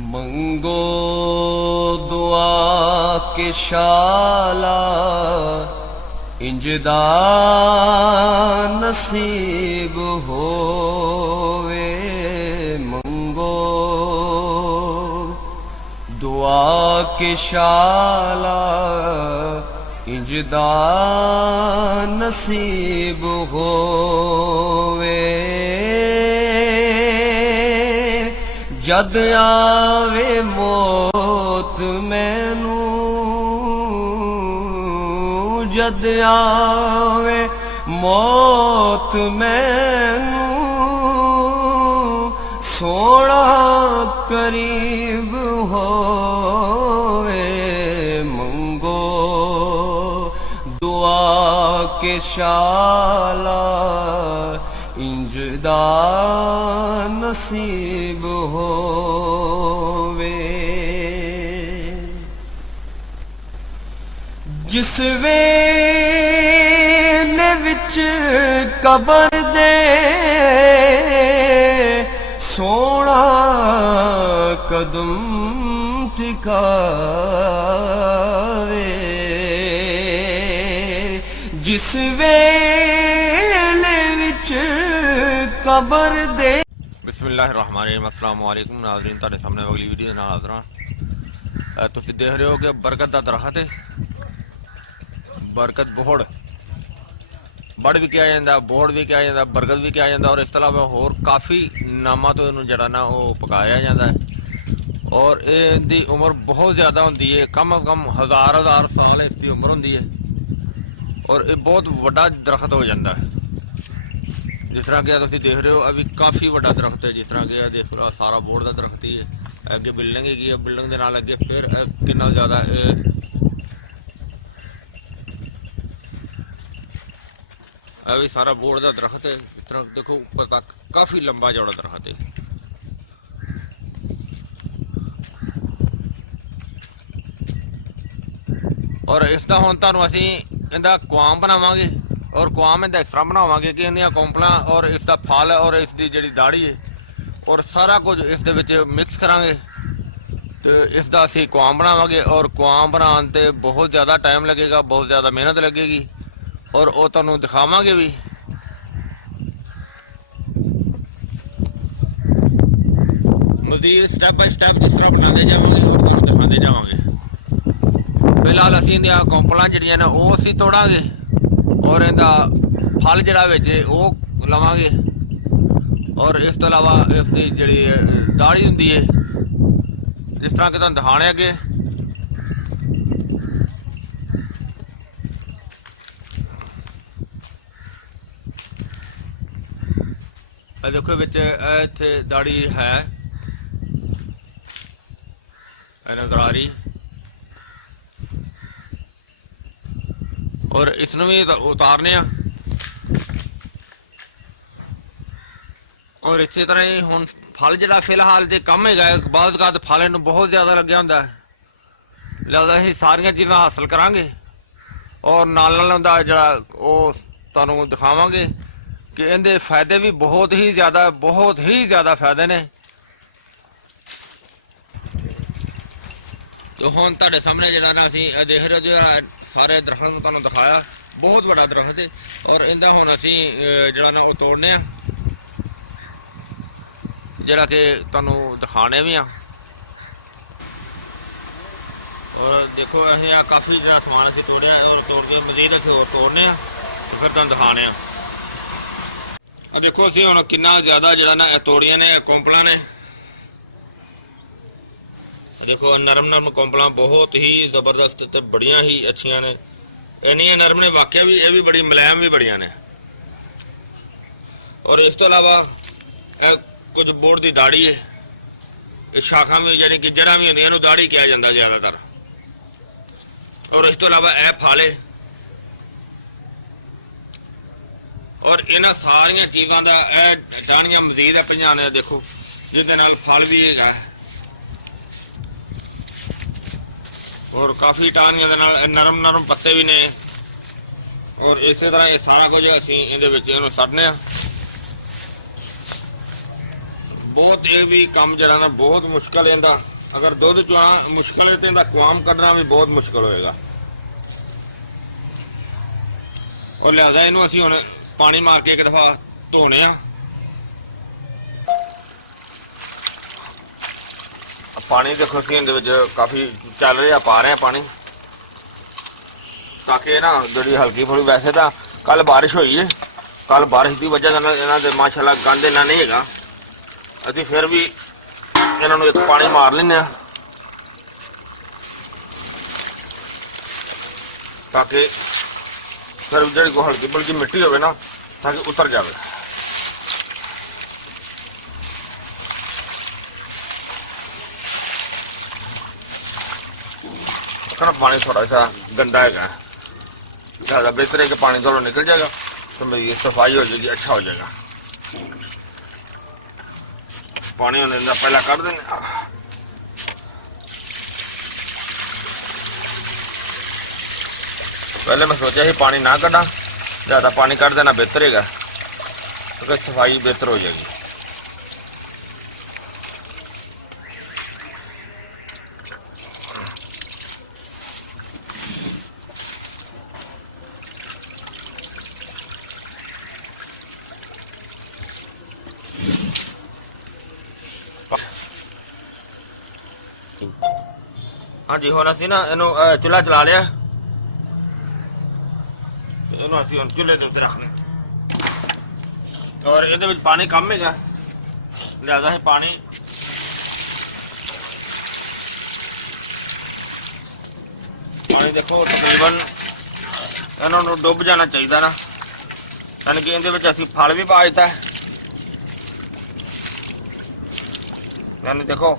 मंगो दुआ के शाला इंजदा नसीब होवे। मंगो दुआ के शाला इंजदा नसीब होवे। जद आवे मौत मैनू, जद आवे मौत मैनू, सोना करीब होवे। मंगो दुआ के शाला इंजदा नसीब होवे। जिस वेले विच कबर दे सोना कदम टिकावे। जिस वेले विच कबर दे। बिस्मिल्लाहिर्रहमानिर्रहीम। अस्सलाम वालेकुम नाज़रीन, तुहाडे सामने अगली वीडियो नाल हाज़र हां। तुसीं देख रहे हो कि बरकत का दरख्त है। बरकत बोहड़ बड़ भी किया जाता, बोहड़ भी किया जाता, बरकत भी किया जाता और इस तरह होर काफ़ी नामां तो इनू जड़ा ना वो पकाया जाता है। और इहदी उम्र बहुत ज़्यादा होंदी है, कम अज़ कम हज़ार साल इसकी उम्र होंदी है और ये बहुत वड्डा दरख्त हो जाता है। जिस तरह कि तुम देख रहे हो अभी काफ़ी वड्डा दरख्त है। जिस तरह कि देख लो सारा बोर्ड का दरख्त ही है। अगे बिल्डिंग है, बिल्डिंग के नाल अगे फिर कितना ज़्यादा अभी सारा बोर्ड का दरख्त है। इस तरह देखो ऊपर तक काफ़ी लंबा चौड़ा दरख्त है। और इसका हुण तुहानूं असीं इहदा कुआम बनावांगे और कुआम इहदा इस तरह बनावांगे कि इहदियां कोंपलां और इसका फल और इसकी जिहड़ी दाड़ी है और सारा कुछ इस दे विच मिक्स करांगे तो इसका असीं कुआम बनावांगे। और कुआम बनाउण ते बहुत ज़्यादा टाइम लगेगा, बहुत ज़्यादा मेहनत लगेगी और वो तुहानूं दिखावांगे भी। मज़ीद स्टैप बाय स्टैप जिस तरह बनाते जावांगे और तुहानूं दिखाते जावांगे। फिलहाल असीं इहदियां कोंपलां जिहड़ियां ने वो असीं तोड़ांगे और इहदा फल जिहड़ा विच वो लवांगे। और इस तो इलावा इसकी जिहड़ी दाड़ी हुंदी है जिस तरह कि तुहानूं दिखाने अगे देखो बिच इत्थे दाड़ी है नज़र आ रही और इसनूं भी उतारने आ। और इसी तरह ही हुण फल जिहड़ा फिलहाल जे कम हैगा, बाद फल इनूं बहुत ज़्यादा लग्या हुंदा है, लिहाजा असीं सारियां चीज़ां हासिल करांगे और नाल नाल उहदा जिहड़ा ओह तुहानूं दिखावांगे कि इहदे फायदे भी बहुत ही ज़्यादा फायदे ने। तो हुण तुहाडे सामने जिहड़ा ना असीं देख रहे हो जिहड़ा सारे दरख्त नूं तुहानूं दिखाया, बहुत बड़ा दरख्त है और इहदा हुण असीं जिहड़ा ना ओह तोड़ने आ, जिहड़ा कि तुहानूं दिखाने भी आ। और देखो असीं आ काफ़ी जिहड़ा समान असीं तोड़िया और तोड़ के मजीद असीं होर तोड़ने आ तो फिर तुहानूं दिखाने आ। देखो असीं हुण किन्ना ज़्यादा जिहड़ा ना तोड़ियां ने कोंपलां ने। देखो नरम नरम कोंपलां बहुत ही जबरदस्त ते बड़ियां ही अच्छियां ने। इन्नियां नरम ने वाकई भी, ये भी बड़ी मुलायम भी बड़ियां ने। और इस तो अलावा कुछ बोर्ड की दाड़ी है, शाखा भी यानी कि जड़ा भी होंदियां इहनूं दाड़ी कहा जाता ज़्यादातर। और इस तो अलावा यह फल है और इन्हां सारियां चीज़ों का डाणियां मजीद अपनियां ने देखो जिसदे नाल फल भी है और काफ़ी टाहनियां दे नाल नरम नरम पत्ते भी ने। और इस तरह ये सारा कुछ असीं इहदे विच इहनूं सट्टने आ। ਬਹੁਤ ਇਹ ਵੀ ਕੰਮ ਜਿਹੜਾ ਨਾ ਬਹੁਤ ਮੁਸ਼ਕਲ ਇਹਦਾ। ਅਗਰ ਦੁੱਧ ਚੋਣਾ ਮੁਸ਼ਕਲ ਹੈ ਤੇ ਇਹਦਾ ਕੁਆਮ ਕੱਢਣਾ ਵੀ ਬਹੁਤ ਮੁਸ਼ਕਲ ਹੋਏਗਾ। ਔਰ ਲਿਆਦਾ ਇਹਨੂੰ ਅਸੀਂ ਹੁਣ ਪਾਣੀ ਮਾਰ ਕੇ ਇੱਕ ਦਫਾ ਧੋਣੇ ਆ। ਪਾਣੀ ਦੇਖੋ ਅਸੀਂ ਇਹਦੇ ਵਿੱਚ ਕਾਫੀ ਚੱਲ ਰਿਹਾ, ਪਾ ਰਹੇ ਆ ਪਾਣੀ ਤਾਂ ਕਿ ਨਾ ਜਿਹੜੀ ਹਲਕੀ ਫੁਲਕੀ। ਵੈਸੇ ਤਾਂ ਕੱਲ ਬਾਰਿਸ਼ ਹੋਈ ਹੈ, ਕੱਲ ਬਾਰਿਸ਼ ਦੀ ਵਜ੍ਹਾ ਨਾਲ ਇਹਨਾਂ ਦੇ ਮਾਸ਼ਾਅੱਲਾ ਗੰਦ ਇੰਨਾ ਨਹੀਂ ਹੈਗਾ। ਅਸੀਂ ਫਿਰ ਵੀ ਇਹਨਾਂ ਨੂੰ ਇੱਕ ਪਾਣੀ ਮਾਰ ਲੈਂਦੇ ਆ ਤਾਂ ਕਿ ਫਿਰ ਜਿਹੜੀ ਕੋ ਹਲਕੀ ਫੁਲਕੀ ਮਿੱਟੀ ਹੋਵੇ ਨਾ ਤਾਂ ਕਿ ਉਤਰ ਜਾਵੇ। पानी थोड़ा सा गंदा है, ज़्यादा बेहतर है कि पानी थोड़ा निकल जाएगा तो मेरी सफाई हो जाएगी, अच्छा हो जाएगा। पानी होने का पहला कर देंगे। पहले मैं सोचा ही पानी ना कटा, ज़्यादा पानी कर देना बेहतर है क्योंकि सफाई बेहतर हो जाएगी। हाँ जी, हम असी ना इनू चूल्हा चला लिया, इनू असी हम चूल्हे के उत्ते रख लें। और ये पानी कम है, लिहाजा है पानी देखो तकरीबन इन्होंने डुब जाना चाहिए ना, यानी कि इहदे विच असी फल भी पा दिता है। यानी देखो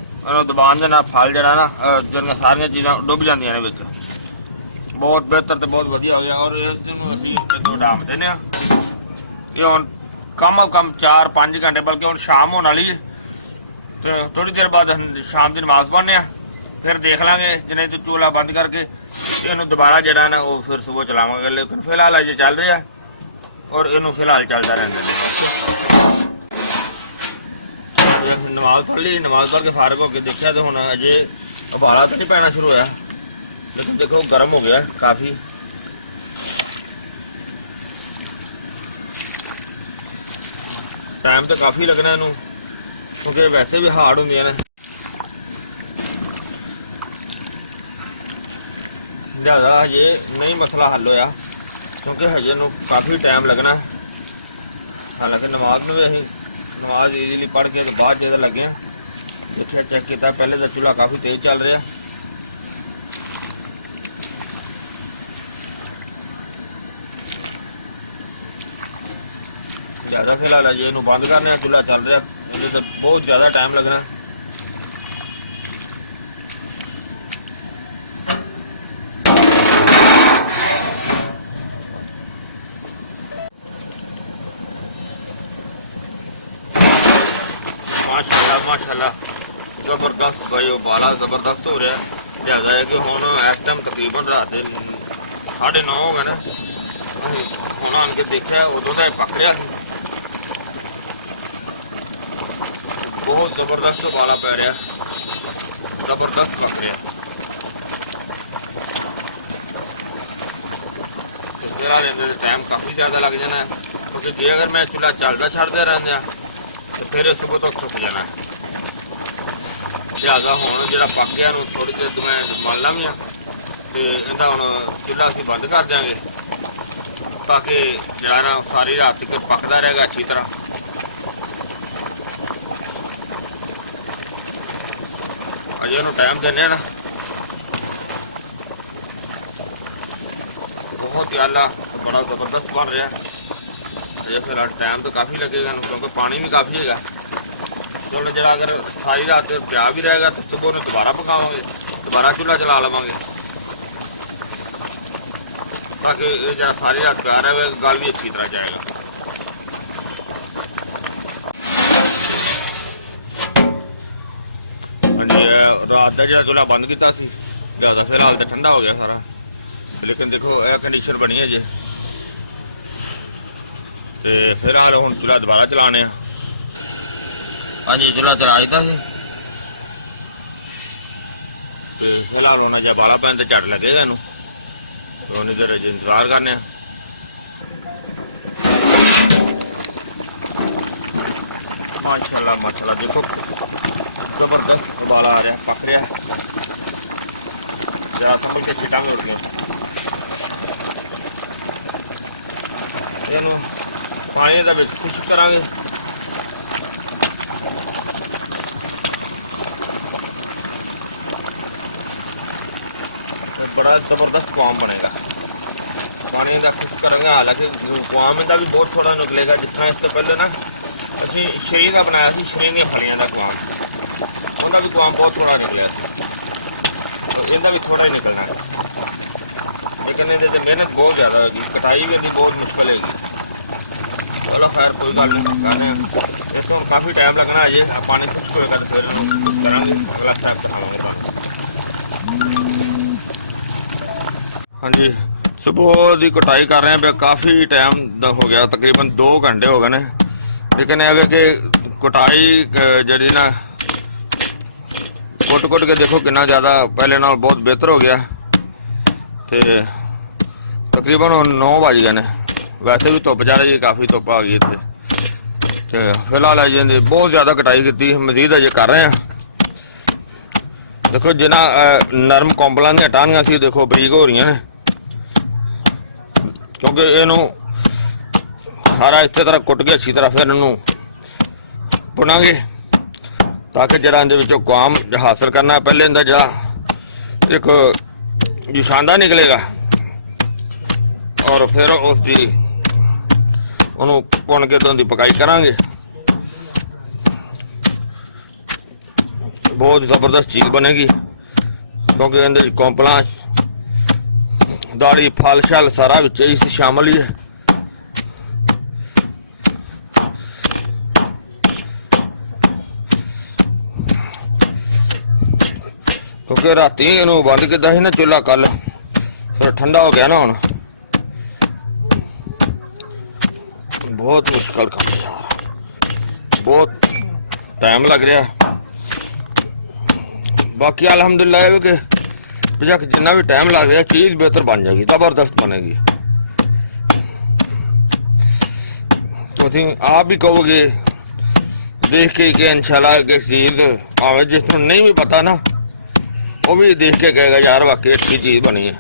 दबान के नाल फल जरा ना जरिया सारिया चीज़ां डुब जांदियां ने विच। बहुत बेहतर तो बहुत वधिया हो गया। और इस दो डाम देने ये हुण कम अज कम 4-5 घंटे, बल्कि हुण शाम होने वाली है तो थोड़ी देर बाद शाम की नमाज पढ़ने फिर देख लांगे जिन्हें तो चूल्हा बंद करके इनू दोबारा जरा ना वो फिर सुबह चलावांगे। लेकिन फिलहाल अजे चल रहा है और इनू फिलहाल चलता रहने। नमाज पढ़ ली, नमाज पढ़ के फारग होकर देखा तो हुण अजे उबाला तो नहीं पैना शुरू होया, लेकिन देखो गर्म हो गया काफ़ी। टाइम तो काफ़ी लगना इनू क्योंकि वैसे भी हार्ड होंगे ने, ज़्यादा हजे नहीं मसला हल होया क्योंकि हजे नू काफ़ी टाइम लगना। हालांकि नमाज में भी असीं नमाज ईजीली पढ़ के तो बाद जो लगे देखिए चेक किया, पहले तो चूल्हा काफ़ी तेज चल रहा। ज़्यादा फिलहाल अजे इनू बंद करने, चूल्हा चल रहा, इन्हें तो बहुत ज़्यादा टाइम लगना। माशाल्लाह माशाल्लाह जबरदस्त भाई, उबाला जबरदस्त हो रहा है। लिहाजा है कि हुण इस टाइम तकरीबन रात के 9:30 हो गए ने, हुण आन के देखा उदों का पक रहा। बहुत जबरदस्त उबाला पै रहा, जबरदस्त पक रहा। मेरा टाइम काफ़ी ज़्यादा लग जाना क्योंकि जे अगर मैं चूल्हा चलता छड़ते रहना तो फिर सुबह तक सुक जाना। लिहाजा हुण जिहड़ा पक गया नूं थोड़ी देर तो मैं मल लावी तो इहदा हुण चूल्हा असीं बंद कर देंगे ताकि जिहड़ा ना सारी रात तक पकदा रहेगा अच्छी तरह। अजे इहनूं टाइम देने ना, बहुत ही आला बड़ा जबरदस्त बन रहा है। ये फिलहाल टाइम तो काफ़ी लगेगा क्योंकि पानी भी काफ़ी है। चलो जरा अगर सारी रात प्या भी रहेगा तो सुबह में दोबारा पकावांगे, दोबारा चूल्हा चला लवांगे ताकि जरा सारी रात प्या रहे, गल भी अच्छी तरह जाएगा। रात का जो चूल्हा बंद किया लिहाजा फिलहाल तो ठंडा हो गया सारा, लेकिन देखो यह कंडीशन बनी है जी। तो फिलहाल हम चूल्हा दोबारा चलाने ਅੱਜ ਇਜਲਾ ਤਰਾਜਦਾ ਸੀ ਤੇ ਫਿਲਹਾਲ ਉਹਨਾਂ ਜਾਂ ਬਾਲਾ ਪੈਣ ਤੇ ਝੜ ਲੱਗੇਗਾ ਇਹਨੂੰ ਉਹਨੇ ਜਰਾ ਇੰਤਜ਼ਾਰ ਕਰਨੇ ਆ। ਮਾਸ਼ਾਅੱਲਾ ਮਾਸ਼ਾਅੱਲਾ ਦੇਖੋ ਜ਼ਬਰਦਸਤ ਉਬਾਲਾ ਆ ਰਿਹਾ ਪੱਕ ਰਿਹਾ ਜਰਾ ਸੰਭਲ ਕੇ ਛਿਟਾਂ ਉੜ ਗਏ ਇਹਨੂੰ ਪਾਣੀ ਦੇ ਵਿੱਚ ਖੁਸ਼ਕ ਕਰਾਂਗੇ। बड़ा जबरदस्त कुआम बनेगा पानी का खुश करेंगे। हालांकि कुआम का भी बहुत थोड़ा निकलेगा जिस तरह इससे पहले ना असी शरी का बनाया सी शरी दी फलियां का कुआम उनका भी कुआम बहुत थोड़ा निकलिया तो इनका भी थोड़ा ही निकलना है लेकिन ये मेहनत बहुत ज़्यादा होगी कटाई भी इनकी बहुत मुश्किल होगी। चलो खैर कोई गल नहीं करने इतों काफ़ी टाइम लगना अजे पानी खुश्क होएगा तो फिर करा अगला टाइम चलावांगे पानी। हाँ जी सुबह की कटाई कर रहे हैं काफ़ी टाइम हो गया तकरीबन 2 घंटे हो गए ने लेकिन यह कि कटाई जी ना कुट के देखो कितना ज़्यादा पहले नाल बहुत बेहतर हो गया तो तकरीबन 9 बज गए ने। वैसे भी धुप जा रही जी काफ़ी धुप आ गई इतने तो फिलहाल अजे बहुत ज़्यादा कटाई की मजीद अजे कर रहे हैं। देखो जिन्ना नरम कौंपलों दी टाहनियां सी देखो बरीक हो रही ने क्योंकि इनू सारा इस तरह कुट के अच्छी तरह फिर इनू बुनांगे ताकि जरा इहदे कुआम हासिल करना है। पहले इहदा जरा एक जुशांदा निकलेगा और फिर उसकी उन्होंने भुन के तो पकाई करांगे। बहुत ज़बरदस्त चीज़ बनेगी क्योंकि अंदर कौंपला दाड़ी फल शल सारा विच इस शामिल ही है। क्योंकि राती इनू बंद किया ना चूल्हा कल फिर ठंडा हो गया ना हुण बहुत मुश्किल काम है यार बहुत टाइम लग रहा। बाकी अल्हम्दुलिल्लाह है कि बेशक जितना भी टाइम लग रहा चीज़ बेहतर बन जाएगी ज़बरदस्त बनेगी। तो आप भी कहोगे देख के कि इंशाल्लाह कि चीज़ आवे जिस तरह नहीं भी पता ना वो भी देख के कहेगा यार वाकई अच्छी चीज़ बनी है।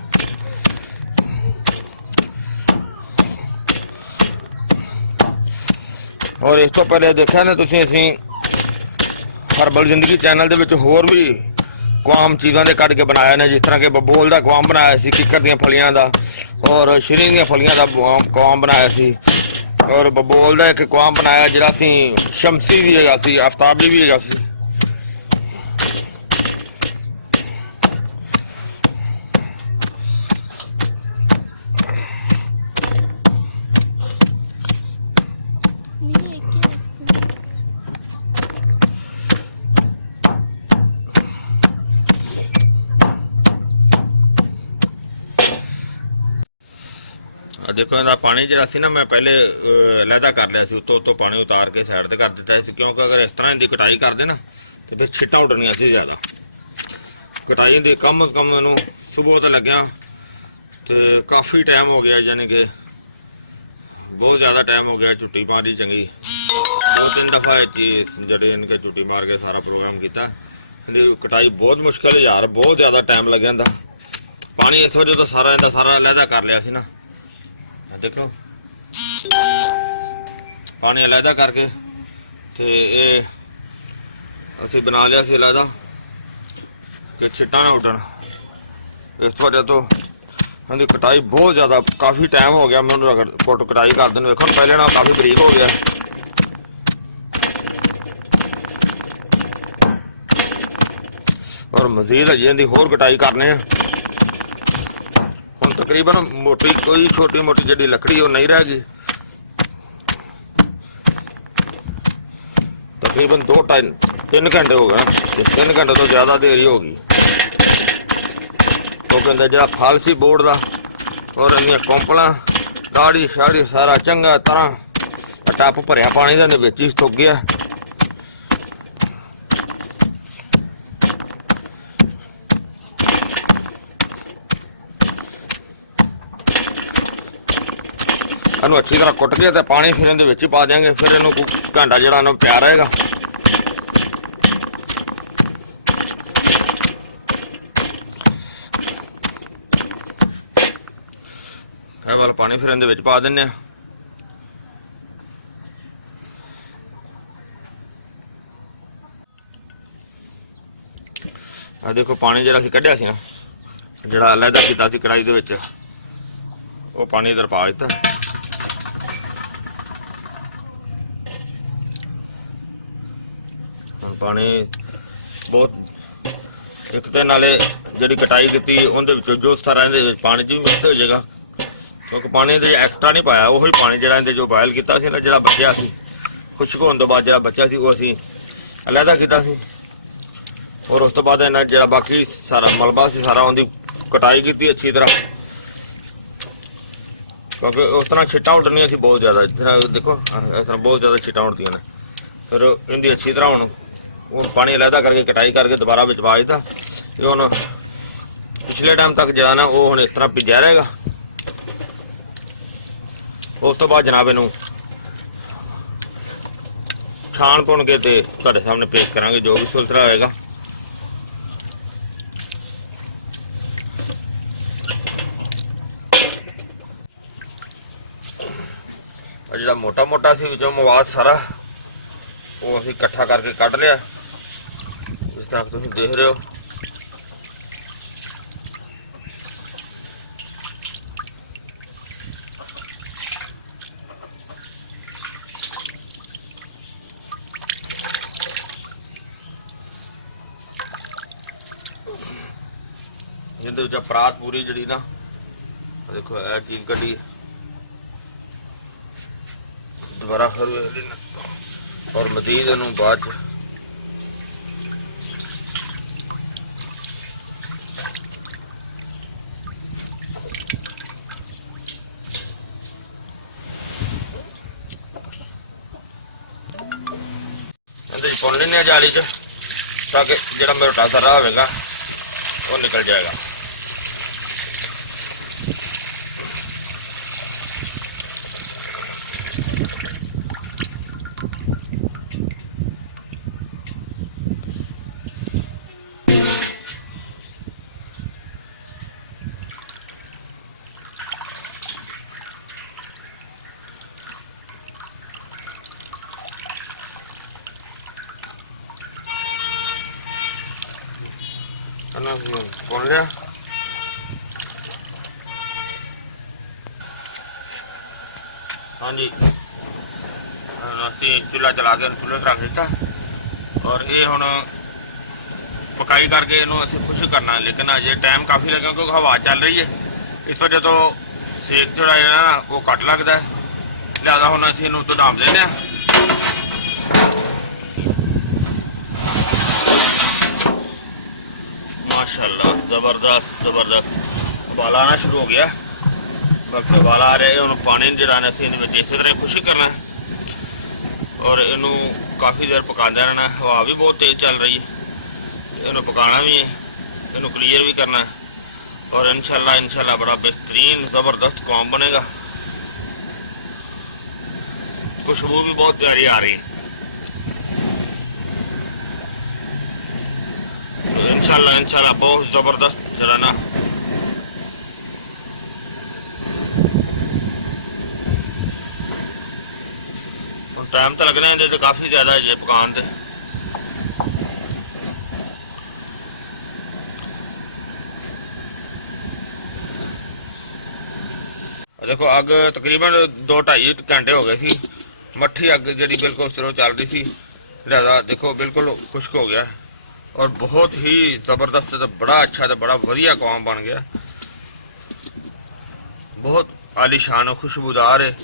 और इस तो पहले देखा ना तुसीं असीं हर्बल जिंदगी चैनल दे विच होर भी कुआम चीज़ों के कट के बनाया ने जिस तरह के बबोल का कुआम बनाया सी किकर दी फलियां का और शरी दी फलियां का कुआम बनाया सी और बबोल का एक कुआम बनाया जिहड़ा सी शमसी भी हैगा सी आफ्ताबी भी हैगा सी। देखो इहदा पानी जिहड़ा सी ना मैं पहले अलहदा कर लिया सी उत्तों पानी उतार के साइड ते कर दिता सी क्योंकि अगर इस तरह इहदी कटाई करदे ना तो फिर छिट्टां उड्डणियां सी ज़्यादा। कटाई दी कम अज़ कम इहनूं सुबह तो लग्या तो काफ़ी टाइम हो गया यानी कि बहुत ज़्यादा टाइम हो गया छुट्टी मारी चंगी 2-3 दफ़ा जड़े इनके छुट्टी मार के सारा प्रोग्राम किया। कटाई बहुत मुश्किल है यार बहुत ज़्यादा टाइम लग जाता। पानी इस वजह तो सारा इहदा सारा अलहदा कर लिया सी ना देखो पानी अलहदा करके तो ये असी बना लिया सी अलहदा कि छिट्टा ना उड्डण। इस वजह तो इनकी कटाई बहुत ज़्यादा काफ़ी टाइम हो गया मैं कुट कटाई कर दें देखो पहले ना काफ़ी बरीक हो गया। और मजीद अजे इनकी होर कटाई करने हुण तकरीबन मोटी कोई छोटी मोटी जी लकड़ी वो नहीं रह गई। तकरीबन 2-3 घंटे हो गए 3 घंटे तो ज़्यादा देर ही होगी क्योंकि जो फल सी बोर्ड का और इन कौंपल दाड़ी शाड़ी सारा चंगा तरह टप भरिया पानी का ही सुक गया ਇਹਨੂੰ ਅੱਛੀ ਤਰ੍ਹਾਂ ਕੁੱਟ ਕੇ ਤੇ ਪਾਣੀ ਫਿਰ ਇਹਦੇ ਵਿੱਚ ਹੀ ਪਾ ਦਿਆਂਗੇ। ਫਿਰ ਇਹਨੂੰ ਘੰਟਾ ਜਿਹੜਾ ਇਹਨੂੰ ਪਿਆ ਰਹੇਗਾ। ਇਹ ਵਾਲਾ ਪਾਣੀ ਫਿਰ ਇਹਦੇ ਵਿੱਚ ਪਾ ਦਿੰਨੇ ਆ। ਆ ਦੇਖੋ ਪਾਣੀ ਜਿਹੜਾ ਅਸੀਂ ਕੱਢਿਆ ਸੀ ਨਾ, ਜਿਹੜਾ ਅਲੱਗਾ ਕੀਤਾ ਸੀ ਕੜਾਈ ਦੇ ਵਿੱਚ, ਉਹ ਪਾਣੀ ਇਧਰ ਪਾ ਦਿੱਤਾ। ਹੁਣ ਪਾਣੀ ਬਹੁਤ, ਇੱਕ ਤਾਂ ਨਾਲੇ ਜਿਹੜੀ ਕਟਾਈ ਕੀਤੀ ਉਹਦੇ ਵਿੱਚੋਂ ਜੋ ਸਾਰਾ ਇਹਦੇ ਵਿੱਚ ਪਾਣੀ 'ਚ ਵੀ ਮਿਕਸ ਹੋ ਜਾਏਗਾ, ਕਿਉਂਕਿ ਪਾਣੀ ਦੇ ਐਕਸਟਰਾ ਨਹੀਂ ਪਾਇਆ। ਉਹੀ ਪਾਣੀ ਜਿਹੜਾ ਇਹਦੇ ਜੋ ਬੋਇਲ ਕੀਤਾ ਸੀ ਨਾ, ਜਿਹੜਾ ਬਚਿਆ ਸੀ ਖੁਸ਼ਕ ਹੋਣ ਤੋਂ ਬਾਅਦ ਜਿਹੜਾ ਬਚਿਆ ਸੀ ਉਹ ਅਸੀਂ ਅਲੱਗਾ ਕੀਤਾ ਸੀ। ਔਰ ਉਸ ਤੋਂ ਬਾਅਦ ਇਹਨਾਂ ਜਿਹੜਾ ਬਾਕੀ ਸਾਰਾ ਮਲਬਾ ਸੀ ਸਾਰਾ ਉਹਦੀ ਕਟਾਈ ਕੀਤੀ ਅੱਛੀ ਤਰ੍ਹਾਂ, ਕਿਉਂਕਿ ਉਸ ਤਰ੍ਹਾਂ ਛਿੱਟਾਂ ਉੱਡਣੀਆਂ ਸੀ ਬਹੁਤ ਜ਼ਿਆਦਾ। ਇਸ ਤਰ੍ਹਾਂ ਦੇਖੋ ਇਸ ਤਰ੍ਹਾਂ ਬਹੁਤ ਜ਼ਿਆਦਾ ਛਿੱਟਾਂ ਉੱਡਦੀਆਂ ਨੇ। ਫਿਰ ਇਹਦੀ ਅੱਛੀ ਤਰ੍ਹਾਂ ਹੁਣ ਪਾਣੀ ਅਲੱਗਾ ਕਰਕੇ ਕਟਾਈ ਕਰਕੇ ਦੁਬਾਰਾ ਵਿੱਚ ਪਾ ਦਿੱਤਾ। ਇਹ ਹੁਣ ਪਿਛਲੇ ਟਾਈਮ ਤੱਕ ਜਿਹੜਾ ਨਾ ਉਹ ਹੁਣ ਇਸ ਤਰ੍ਹਾਂ ਭਿੱਜਿਆ ਰਹੇਗਾ। ਉਸ ਤੋਂ ਬਾਅਦ ਜਨਾਬ ਇਹਨੂੰ ਛਾਣ ਭੁਣ ਕੇ ਤੇ ਤੁਹਾਡੇ ਸਾਹਮਣੇ ਪੇਸ਼ ਕਰਾਂਗੇ ਜੋ ਵੀ ਸਿਲਸਿਲਾ ਹੋਏਗਾ। ਜਿਹੜਾ ਮੋਟਾ ਮੋਟਾ ਸੀ ਵਿੱਚੋਂ ਮਵਾਦ ਸਾਰਾ ਉਹ ਅਸੀਂ ਇਕੱਠਾ ਕਰਕੇ ਕੱਢ ਲਿਆ, ਜਿਸ ਤਰ੍ਹਾਂ ਤੁਸੀਂ ਦੇਖ ਰਹੇ ਹੋ। ਜਿਹਦੇ ਵਿੱਚ ਪਰਾਤ ਪੂਰੀ ਜਿਹੜੀ ਨਾ ਦੇਖੋ ਇਹ ਚੀਜ਼ ਕੱਢੀ, ਦੁਬਾਰਾ ਫਿਰ ਵੇਖ ਲੈਣਾ। ਔਰ ਮਜ਼ੀਦ ਇਹਨੂੰ ਬਾਅਦ ਚ ਇਹਦੇ ਚ ਪਾਉਣ ਲੈਣੇ ਜਾਲੀ ਚ, ਤਾਂ ਕਿ ਜਿਹੜਾ ਮੋਟਾ ਸਾਰਾ ਹੋਵੇਗਾ ਉਹ ਨਿਕਲ ਜਾਏਗਾ। ਬੋਲ ਰਿਹਾ ਹਾਂਜੀ। ਅਸੀਂ ਚੁੱਲ੍ਹਾ ਚਲਾ ਕੇ ਚੁੱਲ੍ਹੇ ਰੱਖ ਦਿੱਤਾ ਔਰ ਇਹ ਹੁਣ ਪਕਾਈ ਕਰਕੇ ਇਹਨੂੰ ਅਸੀਂ ਖੁਸ਼ ਕਰਨਾ। ਲੇਕਿਨ ਅਜੇ ਟਾਈਮ ਕਾਫੀ ਲੱਗੇਗਾ ਕਿਉਂਕਿ ਹਵਾ ਚੱਲ ਰਹੀ ਹੈ, ਇਸ ਵਜ੍ਹਾ ਤੋਂ ਸੇਕ ਥੋੜਾ ਜਿਹੜਾ ਨਾ ਉਹ ਘੱਟ ਲੱਗਦਾ ਹੈ। ਲਿਆਦਾ ਹੁਣ ਅਸੀਂ ਇਹਨੂੰ ਧਾਮ ਦਿੰਦੇ ਹਾਂ। माशाल्लाह जबरदस्त जबरदस्त उबाला आना शुरू हो गया। बाकी उबाला आ रहा है, हम पानी जो इस तरह खुशी करना है और इनू काफ़ी देर पकाते रहना। हवा भी बहुत तेज़ चल रही है, इनू पकाना भी है, इनू क्लीयर भी करना है और इंशाल्लाह बड़ा बेहतरीन ज़बरदस्त कौम बनेगा। खुशबू भी बहुत प्यारी आ रही है। इंशाल्लाह बहुत जबरदस्त जरा ना टाइम तो लगना है तो काफी ज्यादा है पकान से। देखो अग तकरीबन 2-2.5 घंटे हो गए सी, मट्ठी अग जी बिल्कुल सिरों चल रही थी, लिहाजा देखो बिल्कुल खुश्क हो गया और बहुत ही जबरदस्त बड़ा अच्छा तो बड़ा वधिया कौम बन गया। बहुत आलीशान और खुशबूदार है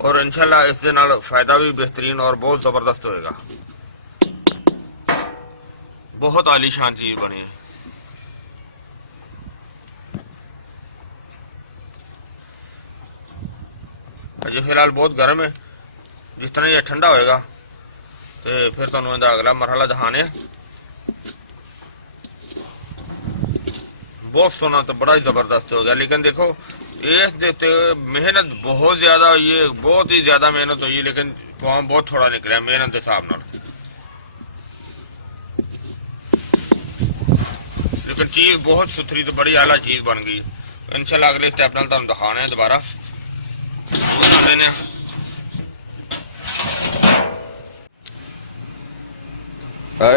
और इंशाल्लाह इस दे नाल फायदा भी बेहतरीन और बहुत जबरदस्त होएगा। बहुत आलीशान चीज बनी है। अजे फिलहाल बहुत गर्म है, जिस तरह ये ठंडा होएगा तो फिर तुहानूं इहदा अगला मरहला दिखाने। बहुत सोना तो बड़ा ही जबरदस्त हो गया। लेकिन देखो इस देते मेहनत बहुत ज़्यादा हुई है, बहुत ही ज़्यादा मेहनत हुई है, लेकिन काम बहुत थोड़ा निकला मेहनत के हिसाब नाल। लेकिन चीज़ बहुत सुथरी तो बड़ी आला चीज़ बन गई। इंशाल्लाह अगले स्टेप नाल तुहानूं दिखाने हैं दोबारा बना लेने।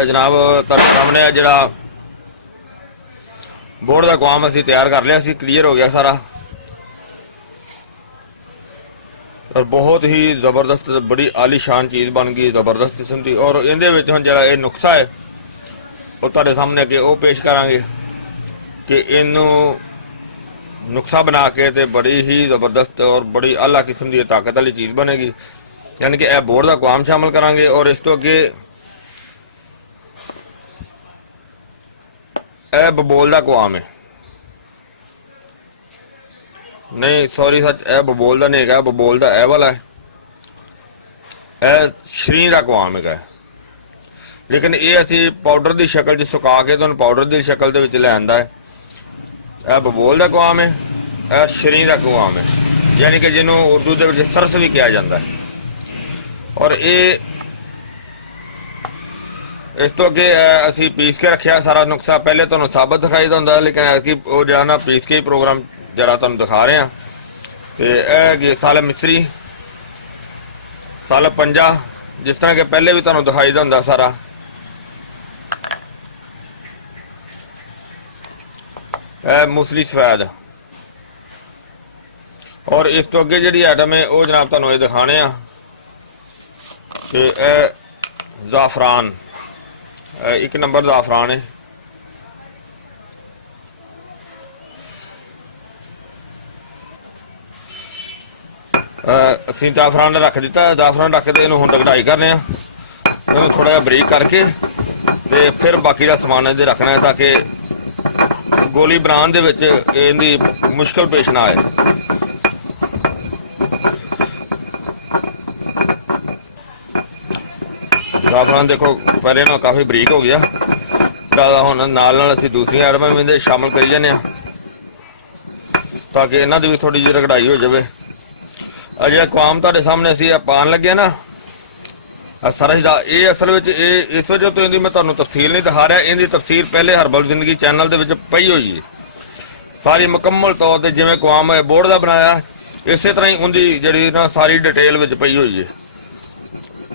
जनाब तुहाडे सामने है जिहड़ा बोर्ड का काम असीं तैयार कर लिया, क्लीयर हो गया सारा, और बहुत ही ज़बरदस्त बड़ी आलीशान चीज़ बन गई, ज़बरदस्त किस्म की। और इहदे विच हुण जिहड़ा इह नुक्सा है वो तुहाडे सामने अगे वो पेश करांगे कि इनू नुक्सा बना के ते बड़ी ही ज़बरदस्त और बड़ी आला किस्म की ताकत वाली चीज़ बनेगी। यानी कि यह बोर्ड का काम शामिल करांगे। और इस तो अगे यह बबोल का काम है, नहीं सॉरी सच, यह बबोल का नहीं है, बबोल का यह वाला है, यह श्री का काम है। लेकिन ये असी पाउडर की शक्ल च सुका के तुहानूं पाउडर की शक्ल दे विच ले आंदा है। यह बबोल का काम है, यह श्री का काम है, यानी कि जिन्हों उर्दू दे विच सरस भी कहा जाता है। और ये इस तो अगे असी पीस के रखा सारा नुक्सा, पहले तुहानूं साबत दिखाई दिंदा, लेकिन ऐसी वो जिहड़ा ना पीस के ही प्रोग्राम जिहड़ा तुहानूं दिखा रहे हैं। तो यह साल मिस्री, साल पंजा, जिस तरह के पहले भी तुहानूं दिखाई दिंदा सारा। मूसली सफैद, और इस तो अगे जिहड़ी आइटम है वो जनाब तुहानूं ये दिखाने आ कि ज़ाफ़रान, एक नंबर ज़ाफ़रान है। असीं ज़ाफ़रान रख दिता, ज़ाफ़रान रख के इन्हूं हुण कढ़ाई करने, इन्हूं थोड़ा जिहा बरीक करके ते फिर बाकी का समान इहदे रखना है, ताकि गोली बनाने दे विच इहदी मुश्किल पेश ना आए। ज़ाफ़रान देखो पहले ना काफ़ी बरीक हो गया, ज़्यादा हुण नाल नाल असीं दूसरी आइटमां भी इहदे शामिल करी जाने, ताकि इन्हां दी भी थोड़ी जी कढ़ाई हो जाए। जिहड़ा काम तुहाडे सामने असीं पान लगे ना सरस का, ये असल में इस वजह तो इहदी मैं तुहानूं तफसील नहीं दिखा रहा, इहदी तफसील पहले हर्बल जिंदगी चैनल दे विच पई हुई है सारी मुकम्मल तौर पर। जिवें काम है बोर्ड का बनाया इस तरह ही उनकी जिहड़ी ना सारी डिटेल विच पई हुई है।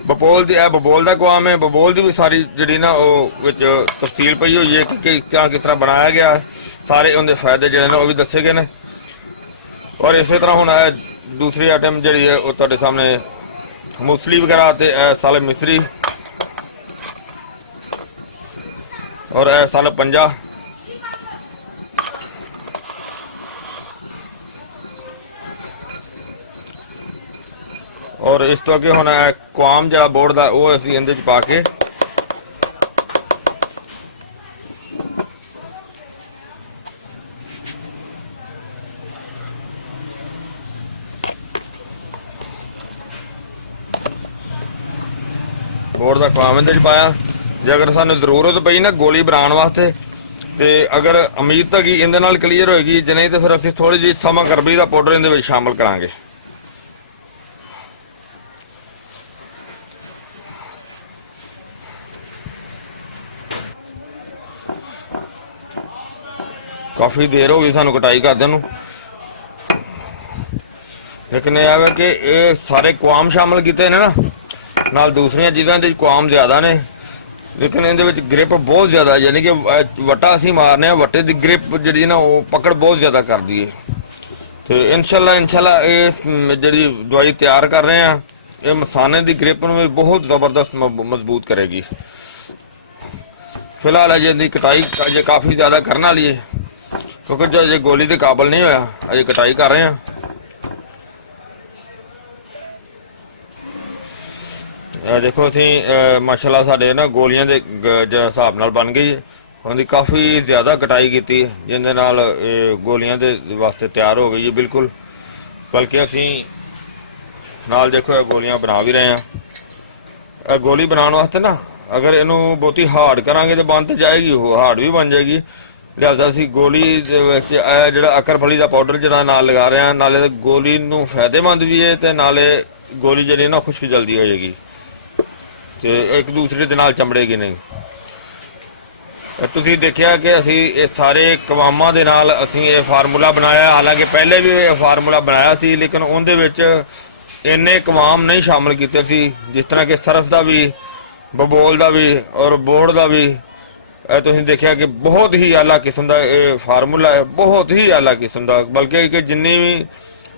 बबोल दी बबोल का काम है, बबोल की भी सारी जिहड़ी ना वो तफसील पई हुई है कि किस तरह बनाया गया, सारे उनके फायदे जिहड़े ने वो भी दसे गए ने। और इस तरह हुण दूसरी आइटम जिहड़ी है वो तुहाडे सामने मूसली वगैरह ते साल मिस्री और साल पंजा। और इस तो अगे हुण काम जिहड़ा बोर्ड का वो असीं इहदे च पा के बोर्ड का काम इहदे च पाया। जे अगर सानूं जरूरत पई ना गोली बनाने वास्ते, तो अगर उम्मीद तो कि इहदे नाल क्लीयर होएगी, जे नहीं तो फिर असीं थोड़ी जी समा करबी का पाउडर इहदे विच शामिल करांगे। काफ़ी देर हो गई सानूं कटाई करदे नूं, लेकिन यह है कि ये सारे काम शामिल किए ने ना, नाल दूसरिया चीज़ों के काम ज़्यादा ने, लेकिन इहदे विच ग्रिप बहुत ज़्यादा, यानी कि वट्टा असीं मारने, वट्टे की ग्रिप जी ना वो पकड़ बहुत ज़्यादा कर दी है। तो इंशाल्लाह ये जी दवाई तैयार कर रहे हैं, ये मसाने की ग्रिप में बहुत ज़बरदस्त मजबूत करेगी। फिलहाल अजे की कटाई अजे काफ़ी ज़्यादा करने वाली है, क्योंकि जो अजे गोली के काबल नहीं होया, अजे कटाई कर रहे हैं। देखो असीं माशाल्लाह साडे ना गोलियां दे हिसाब नाल बन गई, उनकी काफ़ी ज़्यादा कटाई की, जिंदे नाल गोलियां दे वास्ते तैयार हो गई है बिल्कुल। बल्कि असीं नाल देखो गोलियां बना भी रहे हैं। गोली बनाने वास्ते ना अगर इनू बहुती हार्ड करांगे तो बन तो जाएगी, वो हार्ड भी बन जाएगी, ਲਿਆਜ਼ਾ ਅਸੀਂ ਗੋਲੀ ਦੇ ਵਿੱਚ ਇਹ ਜਿਹੜਾ ਅਕਰਫਲੀ ਦਾ ਪਾਊਡਰ ਜਿਹੜਾ ਨਾਲ ਲਗਾ ਰਹੇ ਹਾਂ, ਨਾਲੇ ਗੋਲੀ ਨੂੰ ਫਾਇਦੇਮੰਦ ਵੀ ਹੈ ਤੇ ਨਾਲੇ ਗੋਲੀ ਜਿਹੜੀ ਨਾ ਖੁਸ਼ਕ ਜਲਦੀ ਹੋ ਜਾਏਗੀ ਤੇ ਇੱਕ ਦੂਸਰੇ ਦੇ ਨਾਲ ਚਮੜੇਗੀ ਨਹੀਂ। ਤੁਸੀਂ ਦੇਖਿਆ ਕਿ ਅਸੀਂ ਇਹ ਸਾਰੇ ਕਵਾਮਾਂ ਦੇ ਨਾਲ ਅਸੀਂ ਇਹ ਫਾਰਮੂਲਾ ਬਣਾਇਆ। ਹਾਲਾਂਕਿ ਪਹਿਲੇ ਵੀ ਇਹ ਫਾਰਮੂਲਾ ਬਣਾਇਆ ਸੀ, ਲੇਕਿਨ ਉਹਦੇ ਵਿੱਚ ਇੰਨੇ ਕਵਾਮ ਨਹੀਂ ਸ਼ਾਮਲ ਕੀਤੇ ਸੀ, ਜਿਸ ਤਰ੍ਹਾਂ ਕਿ ਸਰਸ ਦਾ ਵੀ, ਬਬੋਲ ਦਾ ਵੀ ਔਰ ਬੋੜ ਦਾ ਵੀ। ਇਹ ਤੁਸੀਂ ਦੇਖਿਆ ਕਿ ਬਹੁਤ ਹੀ ਆਲਾ ਕਿਸਮ ਦਾ ਇਹ ਫਾਰਮੂਲਾ ਹੈ, ਬਹੁਤ ਹੀ ਆਲਾ ਕਿਸਮ ਦਾ, ਬਲਕਿ ਕਿ ਜਿੰਨੀ ਵੀ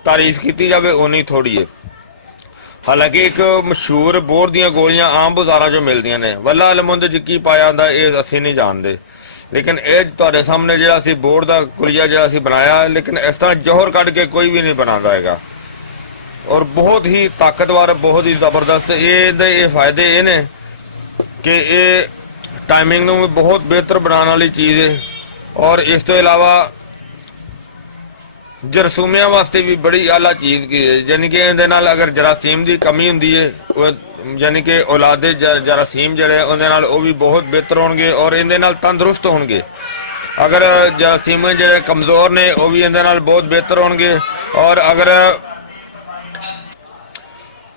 ਤਾਰੀਫ ਕੀਤੀ ਜਾਵੇ ਉਨੀ ਥੋੜੀ ਹੈ। ਹਾਲਾਂਕਿ ਇੱਕ ਮਸ਼ਹੂਰ ਬੋਰ ਦੀਆਂ ਗੋਲੀਆਂ ਆਮ ਬਾਜ਼ਾਰਾਂ 'ਚੋਂ ਮਿਲਦੀਆਂ ਨੇ, ਵੱਲਾ ਅਲਮੁੰਦ 'ਚ ਕੀ ਪਾਇਆ ਹੁੰਦਾ ਇਹ ਅਸੀਂ ਨਹੀਂ ਜਾਣਦੇ, ਲੇਕਿਨ ਇਹ ਤੁਹਾਡੇ ਸਾਹਮਣੇ ਜਿਹੜਾ ਅਸੀਂ ਬੋਰ ਦਾ ਕੁਲੀਆ ਜਿਹੜਾ ਅਸੀਂ ਬਣਾਇਆ, ਲੇਕਿਨ ਇਸ ਤਰ੍ਹਾਂ ਜ਼ੋਹਰ ਕੱਢ ਕੇ ਕੋਈ ਵੀ ਨਹੀਂ ਬਣਾਉਂਦਾ ਹੈਗਾ ਔਰ ਬਹੁਤ ਹੀ ਤਾਕਤਵਰ, ਬਹੁਤ ਹੀ ਜ਼ਬਰਦਸਤ। ਇਹਦੇ ਇਹ ਫਾਇਦੇ ਇਹ ਨੇ ਕਿ ਇਹ ਟਾਈਮਿੰਗ ਨੂੰ ਵੀ ਬਹੁਤ ਬਿਹਤਰ ਬਣਾਉਣ ਵਾਲੀ ਚੀਜ਼ ਹੈ ਔਰ ਇਸ ਤੋਂ ਇਲਾਵਾ ਜਰਸੂਮਿਆਂ ਵਾਸਤੇ ਵੀ ਬੜੀ ਆਲਾ ਚੀਜ਼ ਕੀ ਹੈ। ਯਾਨੀ ਕਿ ਇਹਦੇ ਨਾਲ ਅਗਰ ਜਰਾਸੀਮ ਦੀ ਕਮੀ ਹੁੰਦੀ ਹੈ, ਯਾਨੀ ਕਿ ਔਲਾਦੇ ਜਰਾਸੀਮ ਜਿਹੜੇ ਉਹਦੇ ਨਾਲ ਉਹ ਵੀ ਬਹੁਤ ਬਿਹਤਰ ਹੋਣਗੇ ਔਰ ਇਹਦੇ ਨਾਲ ਤੰਦਰੁਸਤ ਹੋਣਗੇ। ਅਗਰ ਜਰਾਸੀਮ ਜਿਹੜੇ ਕਮਜ਼ੋਰ ਨੇ ਉਹ ਵੀ ਇਹਦੇ ਨਾਲ ਬਹੁਤ ਬਿਹਤਰ ਹੋਣਗੇ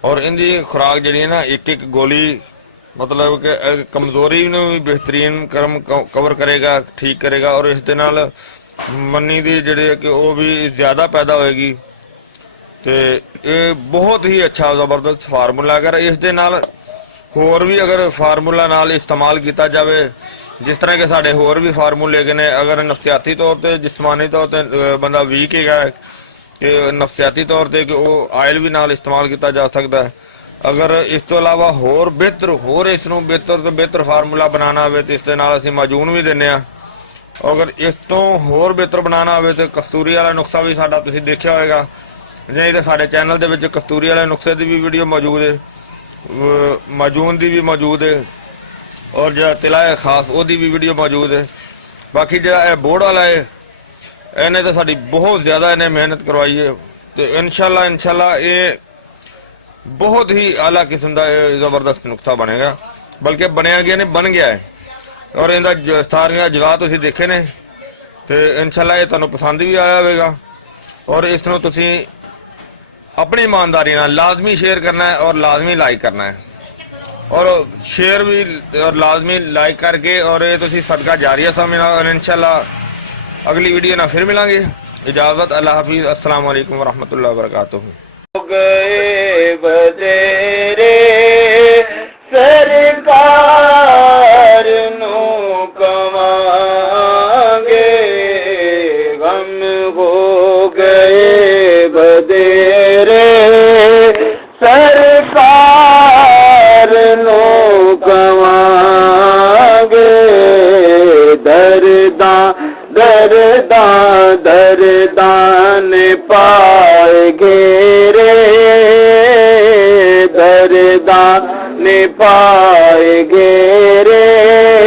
ਔਰ ਇਹਦੀ ਖੁਰਾਕ ਜਿਹੜੀ ਹੈ ਨਾ, ਇੱਕ ਗੋਲੀ ਮਤਲਬ ਕਿ ਕਮਜ਼ੋਰੀ ਨੂੰ ਵੀ ਬਿਹਤਰੀਨ ਕਵਰ ਕਰੇਗਾ, ਠੀਕ ਕਰੇਗਾ ਔਰ ਇਸ ਦੇ ਨਾਲ ਮੰਨੀ ਦੀ ਜਿਹੜੇ ਕਿ ਉਹ ਵੀ ਜ਼ਿਆਦਾ ਪੈਦਾ ਹੋਏਗੀ। ਤੇ ਇਹ ਬਹੁਤ ਹੀ ਅੱਛਾ ਜ਼ਬਰਦਸਤ ਫਾਰਮੂਲਾ। ਅਗਰ ਇਸ ਦੇ ਨਾਲ ਹੋਰ ਵੀ ਅਗਰ ਫਾਰਮੂਲਾ ਨਾਲ ਇਸਤੇਮਾਲ ਕੀਤਾ ਜਾਵੇ, ਜਿਸ ਤਰ੍ਹਾਂ ਕਿ ਸਾਡੇ ਹੋਰ ਵੀ ਫਾਰਮੂਲੇ ਹੈਗੇ ਨੇ, ਅਗਰ ਨਫਸਿਆਤੀ ਤੌਰ ਤੇ, ਜਿਸਮਾਨੀ ਤੌਰ ਤੇ ਬੰਦਾ ਵੀਕ ਹੈਗਾ ਕਿ ਨਫਸਿਆਤੀ ਤੌਰ ਤੇ ਕਿ ਉਹ ਆਇਲ ਵੀ ਨਾਲ ਇਸਤੇਮਾਲ ਕੀਤਾ ਜਾ ਸਕਦਾ ਹੈ। ਅਗਰ ਇਸ ਤੋਂ ਇਲਾਵਾ ਹੋਰ ਇਸ ਨੂੰ ਬਿਹਤਰ ਤੋਂ ਬਿਹਤਰ ਫਾਰਮੂਲਾ ਬਣਾਉਣਾ ਹੋਵੇ ਤੇ ਇਸ ਦੇ ਨਾਲ ਅਸੀਂ ਮਾਜੂਨ ਵੀ ਦਿੰਦੇ ਹਾਂ। ਅਗਰ ਇਸ ਤੋਂ ਹੋਰ ਬਿਹਤਰ ਬਣਾਉਣਾ ਹੋਵੇ ਤੇ ਕਸਤੂਰੀ ਵਾਲਾ ਨੁਸਖਾ ਵੀ ਸਾਡਾ ਤੁਸੀਂ ਦੇਖਿਆ ਹੋਵੇਗਾ, ਨਹੀਂ ਤਾਂ ਸਾਡੇ ਚੈਨਲ ਦੇ ਵਿੱਚ ਕਸਤੂਰੀ ਵਾਲੇ ਨੁਸਖੇ ਦੀ ਵੀ ਵੀਡੀਓ ਮੌਜੂਦ ਹੈ, ਮਾਜੂਨ ਦੀ ਵੀ ਮੌਜੂਦ ਹੈ ਔਰ ਜਿਹੜਾ ਤਿਲਾ ਹੈ ਖਾਸ ਉਹਦੀ ਵੀ ਵੀਡੀਓ ਮੌਜੂਦ ਹੈ। ਬਾਕੀ ਜਿਹੜਾ ਇਹ ਬੋੜ ਵਾਲਾ ਹੈ, ਇਹਨੇ ਤਾਂ ਸਾਡੀ ਬਹੁਤ ਜ਼ਿਆਦਾ ਇਹਨੇ ਮਿਹਨਤ ਕਰਵਾਈ ਹੈ ਤੇ ਇਨਸ਼ਾਅੱਲਾ ਇਹ ਬਹੁਤ ਹੀ ਆਲਾ ਕਿਸਮ ਦਾ ਜ਼ਬਰਦਸਤ ਨੁਸਖਾ ਬਣੇਗਾ, ਬਲਕਿ ਬਣਿਆ ਗਿਆ ਨਹੀਂ ਬਣ ਗਿਆ ਹੈ ਔਰ ਇਹਦਾ ਸਾਰੀਆਂ ਅਜਜ਼ਾ ਤੁਸੀਂ ਦੇਖੇ ਨੇ ਤੇ ਇਨਸ਼ਾਅੱਲਾ ਇਹ ਤੁਹਾਨੂੰ ਪਸੰਦ ਵੀ ਆਇਆ ਹੋਵੇਗਾ ਔਰ ਇਸ ਨੂੰ ਤੁਸੀਂ ਆਪਣੀ ਇਮਾਨਦਾਰੀ ਨਾਲ ਲਾਜ਼ਮੀ ਸ਼ੇਅਰ ਕਰਨਾ ਹੈ ਔਰ ਲਾਜ਼ਮੀ ਲਾਈਕ ਕਰਨਾ ਹੈ ਔਰ ਸ਼ੇਅਰ ਵੀ ਔਰ ਲਾਜ਼ਮੀ ਲਾਈਕ ਕਰਕੇ ਔਰ ਇਹ ਤੁਸੀਂ ਸਦਕਾ ਜਾਰੀਆ ਸਮਝਣਾ ਔਰ ਇਨਸ਼ਾਅੱਲਾ ਅਗਲੀ ਵੀਡੀਓ ਨਾਲ ਫਿਰ ਮਿਲਾਂਗੇ। इजाज़त, अल्लाह हाफिज़, अस्सलाम वालेकुम वरहमतुल्लाहि वबरकातुहू। गए बतेरे सरकार नु कमांगे, गम हो गए बतेरे सरकार नु कमांगे, दरदान पाएगे रे, दरदान पाएगे रे।